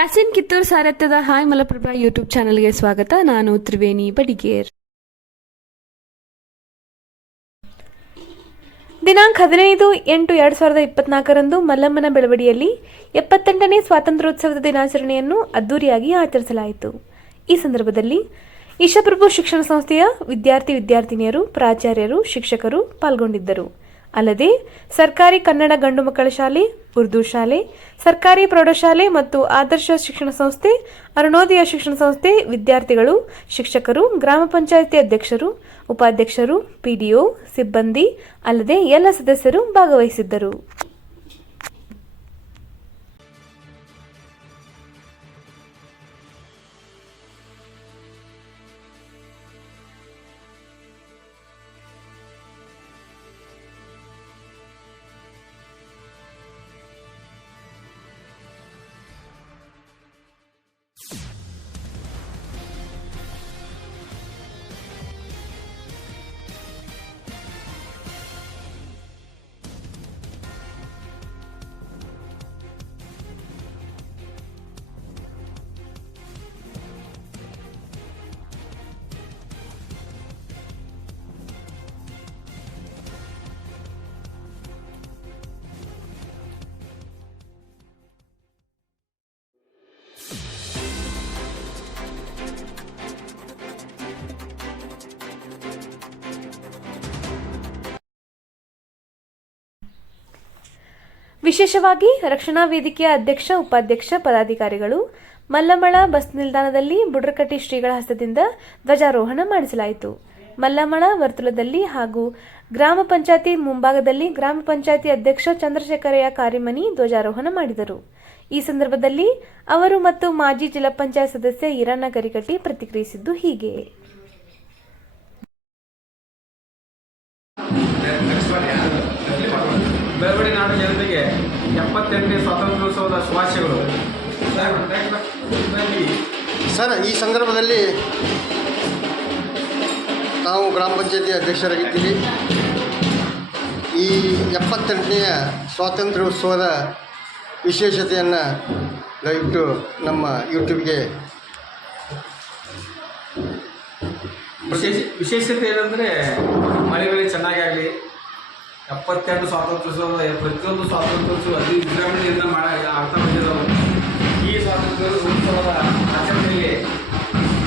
Yasin Kittur ಸಾರಥ್ಯದ hi Malaprabha YouTube ಚಾನೆಲ್ಗೆ ಸ್ವಾಗತ. ನಾನು ತ್ರಿವೇಣಿ ಬಡಿಗೇರ್. ದಿನಾಂಕ 15/8/2024 ಮಲ್ಲಮ್ಮನ ಬೆಳವಡಿಯಲ್ಲಿ 78ನೇ ಸ್ವಾತಂತ್ರ್ಯೋತ್ಸವದ ದಿನಾಚರಣೆಯನ್ನು ಅದ್ದೂರಿಯಾಗಿ ಆಚರಿಸಲಾಯಿತು. ಈ ಸಂದರ್ಭದಲ್ಲಿ ಈಶಪ್ರಭು ಶಿಕ್ಷಣ ಸಂಸ್ಥೆಯ ವಿದ್ಯಾರ್ಥಿನಿಯರು, ಪ್ರಾಚಾರ್ಯರು, ಶಿಕ್ಷಕರು ಪಾಲ್ಗೊಂಡಿದ್ದರು. ಅಲ್ಲದೆ ಸರ್ಕಾರಿ ಕನ್ನಡ ಗಂಡು ಮಕ್ಕಳ ಶಾಲೆ, ಉರ್ದು ಶಾಲೆ, ಸರ್ಕಾರಿ ಪ್ರೌಢಶಾಲೆ ಮತ್ತು ಆದರ್ಶ ಶಿಕ್ಷಣ ಸಂಸ್ಥೆ, ಅರುಣೋದಯ ಶಿಕ್ಷಣ ಸಂಸ್ಥೆ ವಿದ್ಯಾರ್ಥಿಗಳು, ಶಿಕ್ಷಕರು, ಗ್ರಾಮ ಪಂಚಾಯಿತಿ ಅಧ್ಯಕ್ಷರು, ಉಪಾಧ್ಯಕ್ಷರು, ಪಿಡಿಒ ಸಿಬ್ಬಂದಿ ಅಲ್ಲದೆ ಎಲ್ಲ ಸದಸ್ಯರು ಭಾಗವಹಿಸಿದ್ದರು. ವಿಶೇಷವಾಗಿ ರಕ್ಷಣಾ ವೇದಿಕೆಯ ಅಧ್ಯಕ್ಷ, ಉಪಾಧ್ಯಕ್ಷ, ಪದಾಧಿಕಾರಿಗಳು ಮಲ್ಲಮಳ ಬಸ್ ನಿಲ್ದಾಣದಲ್ಲಿ ಬುಡ್ರಕಟ್ಟಿ ಶ್ರೀಗಳ ಹಸ್ತದಿಂದ ಧ್ವಜಾರೋಹಣ ಮಾಡಿಸಲಾಯಿತು. ಮಲ್ಲಮಳ ವರ್ತುಲದಲ್ಲಿ ಹಾಗೂ ಗ್ರಾಮ ಪಂಚಾಯತಿ ಮುಂಭಾಗದಲ್ಲಿ ಗ್ರಾಮ ಪಂಚಾಯತಿ ಅಧ್ಯಕ್ಷ ಚಂದ್ರಶೇಖರಯ್ಯ ಕಾರಿಮನಿ ಧ್ವಜಾರೋಹಣ ಮಾಡಿದರು. ಈ ಸಂದರ್ಭದಲ್ಲಿ ಅವರು ಮತ್ತು ಮಾಜಿ ಜಿಲ್ಲಾ ಪಂಚಾಯತ್ ಸದಸ್ಯ ಈರಣ್ಣ ಗರಿಕಟ್ಟಿ ಪ್ರತಿಕ್ರಿಯಿಸಿದ್ದು ಹೀಗೆ. ಬೆಳವಡಿ ನಾಡು ಜನತೆಗೆ 78ನೇ ಸ್ವಾತಂತ್ರ್ಯೋತ್ಸವದ ಶುಭಾಶಯಗಳು. ಸರ್, ಈ ಸಂದರ್ಭದಲ್ಲಿ ನಾವು ಗ್ರಾಮ ಪಂಚಾಯತಿ ಅಧ್ಯಕ್ಷರಾಗಿದ್ದೀವಿ. ಈ 78ನೆಯ ಸ್ವಾತಂತ್ರ್ಯೋತ್ಸವದ ವಿಶೇಷತೆಯನ್ನು ದಯವಿಟ್ಟು ನಮ್ಮ ಯೂಟ್ಯೂಬ್ಗೆ ವಿಶೇಷತೆ ಏನಂದರೆ ಮಳೆ ಚೆನ್ನಾಗಿ ಆಗಲಿ. 72 ಸ್ವಾತಂತ್ರ್ಯೋತ್ಸವ ಪ್ರತಿಯೊಂದು ಸ್ವಾತಂತ್ರ್ಯೋತ್ಸವ ಅತಿ ವಿಜೃಂಭಣೆಯಿಂದ ಆಗ್ತಾ ಬಂದಿದ್ದವು. ಈ ಸ್ವಾತಂತ್ರ್ಯೋತ್ಸವದ ಆಚರಣೆಯಲ್ಲಿ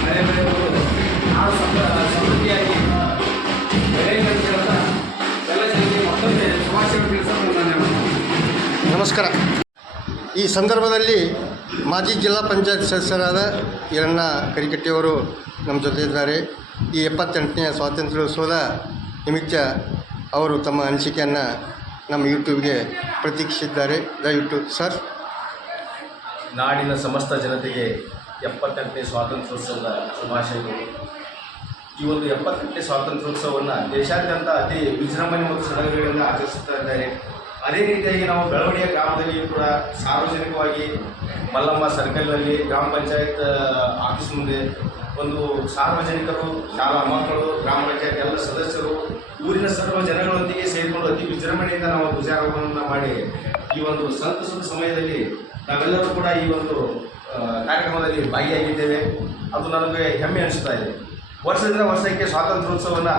ಮಳೆ ನಾಡು ಸಮೃದ್ಧಿಯಾಗಿ ಬೆಳೆ ಎಲ್ಲ ಜನರಿಗೆ ಮತ್ತೊಮ್ಮೆ ಶುಭಾಶಯಗಳು ತಿಳಿಸಲು ನಾನು ನಮಸ್ಕಾರ. ಈ ಸಂದರ್ಭದಲ್ಲಿ ಮಾಜಿ ಜಿಲ್ಲಾ ಪಂಚಾಯತ್ ಸದಸ್ಯರಾದ ಈರಣ್ಣ ಕರಿಕಟ್ಟಿಯವರು ನಮ್ಮ ಜೊತೆ ಇದ್ದಾರೆ. ಈ 78ನೇ ಸ್ವಾತಂತ್ರ್ಯೋತ್ಸವದ ನಿಮಿತ್ತ ಅವರು ತಮ್ಮ ಅನಿಸಿಕೆಯನ್ನು ನಮ್ಮ ಯೂಟ್ಯೂಬ್ಗೆ ಪ್ರತೀಕ್ಷಿಸಿದ್ದಾರೆ. ದಯವಿಟ್ಟು ಸರ್. ನಾಡಿನ ಸಮಸ್ತ ಜನತೆಗೆ 78ನೇ ಸ್ವಾತಂತ್ರ್ಯೋತ್ಸವದ ಶುಭಾಶಯಗಳು. ಈ ಒಂದು 78ನೇ ಸ್ವಾತಂತ್ರ್ಯೋತ್ಸವವನ್ನು ದೇಶಾದ್ಯಂತ ಅತಿ ವಿಜೃಂಭಣೆ ಮತ್ತು ಸಡಗರಗಳಿಂದ ಆಚರಿಸುತ್ತಾ ಇದ್ದಾರೆ. ಅದೇ ರೀತಿಯಾಗಿ ನಾವು ಬೆಳವಡಿಯ ಗ್ರಾಮದಲ್ಲಿಯೂ ಕೂಡ ಸಾರ್ವಜನಿಕವಾಗಿ ಮಲ್ಲಮ್ಮ ಸರ್ಕಲ್ನಲ್ಲಿ ಗ್ರಾಮ ಪಂಚಾಯತ್ ಆಫೀಸ್ ಮುಂದೆ ಒಂದು ಸಾರ್ವಜನಿಕರು, ಶಾಲಾ ಮಕ್ಕಳು, ಗ್ರಾಮ ಪಂಚಾಯತ್ ಎಲ್ಲ ಸದಸ್ಯರು, ಊರಿನ ಸರ್ವ ಜನಗಳೊಂದಿಗೆ ಸೇರಿಕೊಂಡು ಅತಿ ವಿಜೃಂಭಣೆಯಿಂದ ನಾವು ಧ್ವಜಾರೋಹಣವನ್ನು ಮಾಡಿ ಈ ಒಂದು ಸಂತಸದ ಸಮಯದಲ್ಲಿ ನಾವೆಲ್ಲರೂ ಕೂಡ ಈ ಒಂದು ಕಾರ್ಯಕ್ರಮದಲ್ಲಿ ಭಾಗಿಯಾಗಿದ್ದೇವೆ. ಅದು ನನಗೆ ಹೆಮ್ಮೆ ಅನಿಸ್ತಾ ಇದೆ. ವರ್ಷದಿಂದ ವರ್ಷಕ್ಕೆ ಸ್ವಾತಂತ್ರ್ಯೋತ್ಸವವನ್ನು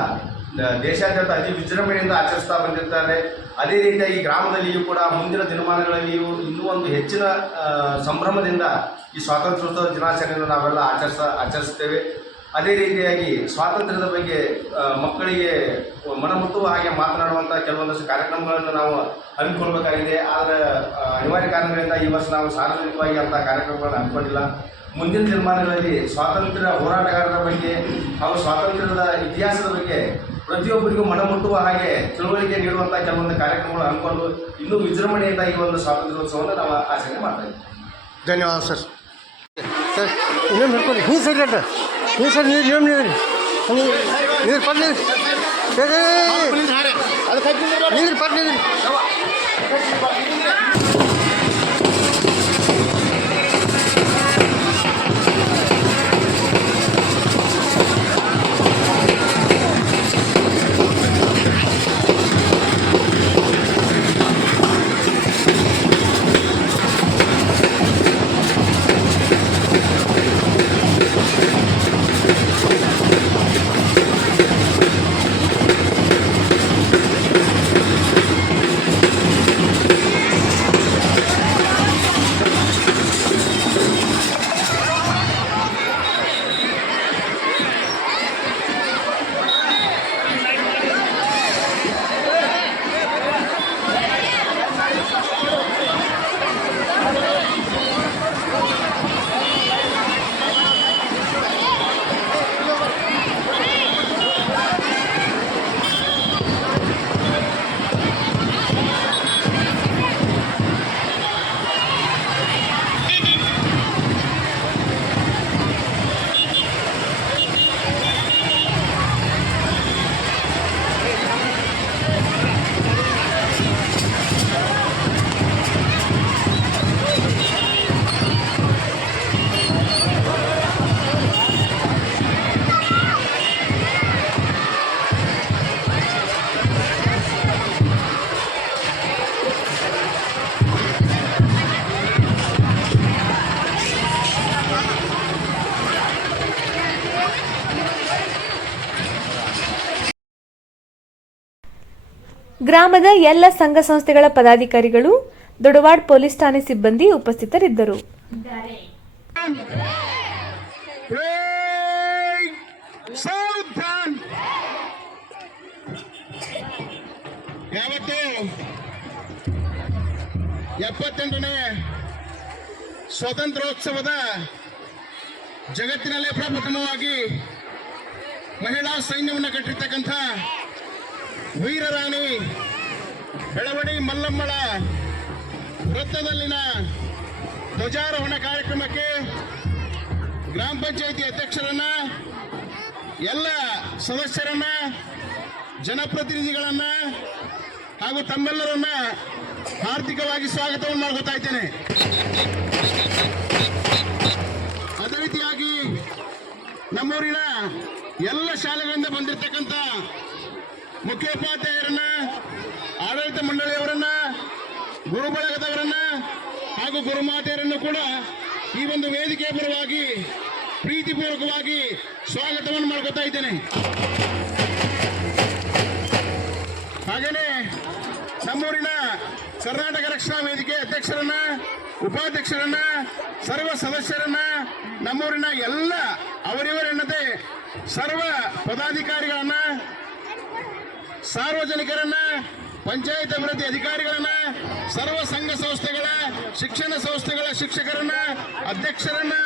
ದೇಶಾದ್ಯಂತ ಅತಿ ವಿಜೃಂಭಣೆಯಿಂದ ಆಚರಿಸ್ತಾ ಬಂದಿರ್ತಾರೆ. ಅದೇ ರೀತಿಯಾಗಿ ಗ್ರಾಮದಲ್ಲಿಯೂ ಕೂಡ ಮುಂದಿನ ದಿನಮಾನಗಳಲ್ಲಿಯೂ ಇನ್ನೂ ಒಂದು ಹೆಚ್ಚಿನ ಸಂಭ್ರಮದಿಂದ ಈ ಸ್ವಾತಂತ್ರ್ಯೋತ್ಸವ ದಿನಾಚರಣೆಯನ್ನು ನಾವೆಲ್ಲ ಆಚರಿಸ್ತೇವೆ. ಅದೇ ರೀತಿಯಾಗಿ ಸ್ವಾತಂತ್ರ್ಯದ ಬಗ್ಗೆ ಮಕ್ಕಳಿಗೆ ಮನಮುಟ್ಟುವ ಹಾಗೆ ಮಾತನಾಡುವಂಥ ಕೆಲವೊಂದಷ್ಟು ಕಾರ್ಯಕ್ರಮಗಳನ್ನು ನಾವು ಹಮ್ಮಿಕೊಳ್ಬೇಕಾಗಿದೆ. ಆದರೆ ಅನಿವಾರ್ಯ ಕಾರಣಗಳಿಂದ ಈ ವರ್ಷ ನಾವು ಸಾರ್ವಜನಿಕವಾಗಿ ಅಂಥ ಕಾರ್ಯಕ್ರಮಗಳನ್ನು ಹಮ್ಮಿಕೊಂಡಿಲ್ಲ. ಮುಂದಿನ ದಿನಮಾನಗಳಲ್ಲಿ ಸ್ವಾತಂತ್ರ್ಯ ಹೋರಾಟಗಾರರ ಬಗ್ಗೆ ಹಾಗೂ ಸ್ವಾತಂತ್ರ್ಯದ ಇತಿಹಾಸದ ಬಗ್ಗೆ ಪ್ರತಿಯೊಬ್ಬರಿಗೂ ಮನಮುಟ್ಟುವ ಹಾಗೆ ತಿಳುವಳಿಕೆ ನೀಡುವಂಥ ಕೆಲವೊಂದು ಕಾರ್ಯಕ್ರಮಗಳು ಹಮ್ಮಿಕೊಂಡು ಇನ್ನೂ ವಿಜೃಂಭಣೆಯಿಂದ ಈ ಒಂದು ಸ್ವಾತಂತ್ರ್ಯೋತ್ಸವವನ್ನು ನಾವು ಆಚರಣೆ ಮಾಡ್ತಾ ಇದ್ದೀವಿ. ಧನ್ಯವಾದ ಸರ್. ಸರ್ ಇನ್ನೊಂದು ಹಿಡ್ಕೊಳ್ಳಿ. ಹ್ಞೂ ಸರ್ ಇಲ್ಲ ಹ್ಞೂ ಸರ್ ನೀರು ನೀರು ಪಡ್ಲಿ ನೀರು ಪಡ್ಲಿ. ಗ್ರಾಮದ ಎಲ್ಲ ಸಂಘ ಸಂಸ್ಥೆಗಳ ಪದಾಧಿಕಾರಿಗಳು, ದೊಡವಾಡ್ ಪೊಲೀಸ್ ಠಾಣೆ ಸಿಬ್ಬಂದಿ ಉಪಸ್ಥಿತರಿದ್ದರು. ಯಾವತ್ತು 78ನೇ ಸ್ವಾತಂತ್ರ್ಯೋತ್ಸವದ ಜಗತ್ತಿನಲ್ಲೇ ಪ್ರಪ್ರಥಮವಾಗಿ ಮಹಿಳಾ ಸೈನ್ಯವನ್ನು ಕಟ್ಟಿರ್ತಕ್ಕಂಥ ವೀರರಾಣಿ ಬೆಳವಡಿ ಮಲ್ಲಮ್ಮಳ ವೃತ್ತದಲ್ಲಿನ ಧ್ವಜಾರೋಹಣ ಕಾರ್ಯಕ್ರಮಕ್ಕೆ ಗ್ರಾಮ ಪಂಚಾಯಿತಿ ಅಧ್ಯಕ್ಷರನ್ನ, ಎಲ್ಲ ಸದಸ್ಯರನ್ನ, ಜನಪ್ರತಿನಿಧಿಗಳನ್ನ ಹಾಗೂ ತಮ್ಮೆಲ್ಲರನ್ನ ಹಾರ್ದಿಕವಾಗಿ ಸ್ವಾಗತವನ್ನು ಮಾಡ್ಕೊತಾ ಇದ್ದೇನೆ. ಅದೇ ರೀತಿಯಾಗಿ ನಮ್ಮೂರಿನ ಎಲ್ಲ ಶಾಲೆಗಳಿಂದ ಬಂದಿರತಕ್ಕಂಥ ಮುಖ್ಯೋಪಾಧ್ಯಾಯರನ್ನ, ಆಡಳಿತ ಮಂಡಳಿಯವರನ್ನ, ಗುರು ಬಳಗದವರನ್ನ ಹಾಗೂ ಗುರುಮಾತೆಯರನ್ನು ಕೂಡ ಈ ಒಂದು ವೇದಿಕೆಯ ಪರವಾಗಿ ಪ್ರೀತಿಪೂರ್ವಕವಾಗಿ ಸ್ವಾಗತವನ್ನು ಮಾಡ್ಕೊತಾ ಇದ್ದೇನೆ. ಹಾಗೆಯೇ ನಮ್ಮೂರಿನ ಕರ್ನಾಟಕ ರಕ್ಷಣಾ ವೇದಿಕೆ ಅಧ್ಯಕ್ಷರನ್ನ, ಉಪಾಧ್ಯಕ್ಷರನ್ನ, ಸರ್ವ ಸದಸ್ಯರನ್ನ, ನಮ್ಮೂರಿನ ಎಲ್ಲ ಅವರಿವರೆನ್ನದೆ ಸರ್ವ ಪದಾಧಿಕಾರಿಗಳನ್ನ, ಸಾರ್ವಜನಿಕರನ್ನ, ಪಂಚಾಯತ್ ಅಭಿವೃದ್ಧಿ ಅಧಿಕಾರಿಗಳನ್ನ, ಸರ್ವ ಸಂಘ ಸಂಸ್ಥೆಗಳ, ಶಿಕ್ಷಣ ಸಂಸ್ಥೆಗಳ ಶಿಕ್ಷಕರನ್ನ, ಅಧ್ಯಕ್ಷರನ್ನ,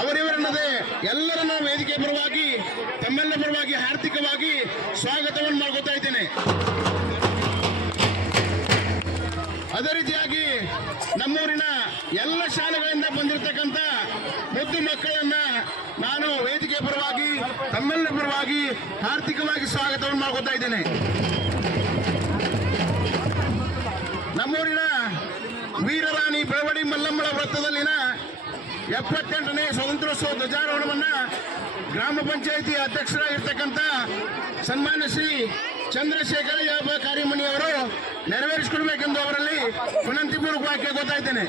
ಅವರಿವರೆನ್ನದೆ ಎಲ್ಲರನ್ನ ವೇದಿಕೆ ಪರವಾಗಿ ತಮ್ಮೆಲ್ಲ ಪರವಾಗಿ ಹಾರ್ದಿಕವಾಗಿ ಸ್ವಾಗತವನ್ನು ಮಾಡ್ಕೊತಾ ಇದ್ದೇನೆ. ಅದೇ ರೀತಿಯಾಗಿ ನಮ್ಮೂರಿನ ಎಲ್ಲ ಶಾಲೆಗಳಿಂದ ಬಂದಿರತಕ್ಕಂಥ ಮುದ್ದು ಮಕ್ಕಳನ್ನ ನಾನು ವೇದಿಕೆ ಪರವಾಗಿ ತಮ್ಮೆಲ್ಲ ಪರವಾಗಿ ಹಾರ್ದಿಕವಾಗಿ ಸ್ವಾಗತವನ್ನು ಮಾಡ್ಕೊತಾ ಇದ್ದೇನೆ. ನಮ್ಮೂರಿನ ವೀರರಾಣಿ ಬೆಳವಡಿ ಮಲ್ಲಮ್ಮಳ ವೃತ್ತದಲ್ಲಿನ 78ನೇ ಸ್ವಾತಂತ್ರ್ಯೋತ್ಸವ ಧ್ವಜಾರೋಹಣವನ್ನ ಗ್ರಾಮ ಪಂಚಾಯಿತಿ ಅಧ್ಯಕ್ಷರಾಗಿರ್ತಕ್ಕಂಥ ಸನ್ಮಾನ್ಯ ಶ್ರೀ ಚಂದ್ರಶೇಖರ ಯಾಬ ಕಾರಿಮಣಿ ಅವರು ನೆರವೇರಿಸಿಕೊಡ್ಬೇಕೆಂದು ಅವರಲ್ಲಿ ವಿನಂತಿಪೂರ್ವಕವಾಗಿ ಕೇಳ್ಕೊತಾ ಇದ್ದೇನೆ.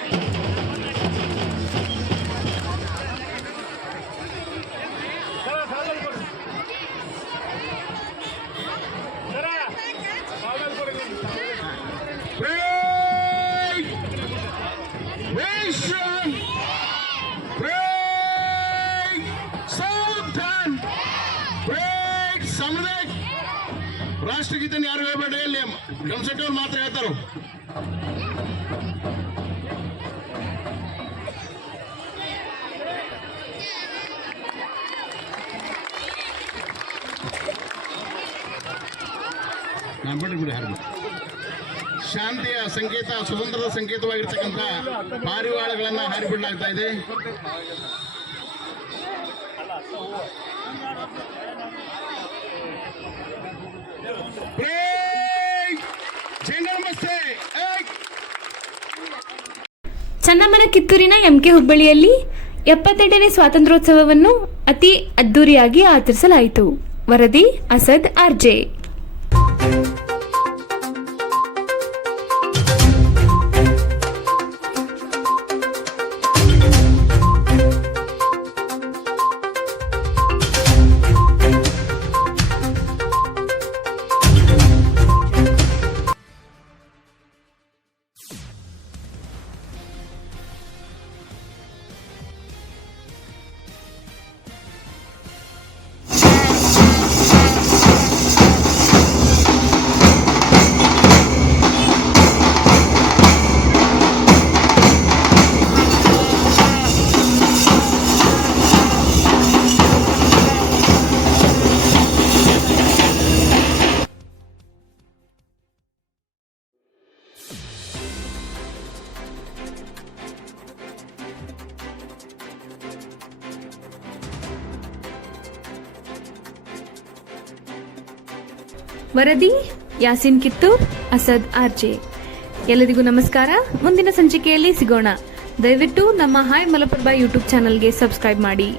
ರಾಷ್ಟ್ರಗೀತೆಯನ್ನು ಯಾರು ಹೇಳ್ಬೇಡಿ, ಅಲ್ಲಿ ಕನ್ಸರ್ಟ್ ಅವ್ರು ಮಾತ್ರ ಹೇಳ್ತಾರ. ಶಾಂತಿಯ ಸಂಕೇತ, ಸ್ವತಂತ್ರದ ಸಂಕೇತವಾಗಿರ್ತಕ್ಕಂಥ ಪಾರಿವಾಳಗಳನ್ನ ಹಾರಿಬಿಡಲಾಗ್ತಾ ಇದೆ. ಚನ್ನಮ್ಮನ ಕಿತ್ತೂರಿನ ಎಂಕೆ ಹುಬ್ಬಳ್ಳಿಯಲ್ಲಿ 78ನೇ ಸ್ವಾತಂತ್ರ್ಯೋತ್ಸವವನ್ನು ಅತಿ ಅದ್ದೂರಿಯಾಗಿ ಆಚರಿಸಲಾಯಿತು. ವರದಿ ಅಸದ್ ಆರ್ಜೆ. ವರದಿ ಯಾಸಿನ್ ಕಿತ್ತೂರ್, ಅಸದ್ ಆರ್ಜೆ. ಎಲ್ಲರಿಗೂ ನಮಸ್ಕಾರ. ಮುಂದಿನ ಸಂಚಿಕೆಯಲ್ಲಿ ಸಿಗೋಣ. ದಯವಿಟ್ಟು ನಮ್ಮ ಹಾಯ್ ಮಲಪ್ರಭಾ ಯೂಟ್ಯೂಬ್ ಚಾನಲ್ಗೆ ಸಬ್ಸ್ಕ್ರೈಬ್ ಮಾಡಿ.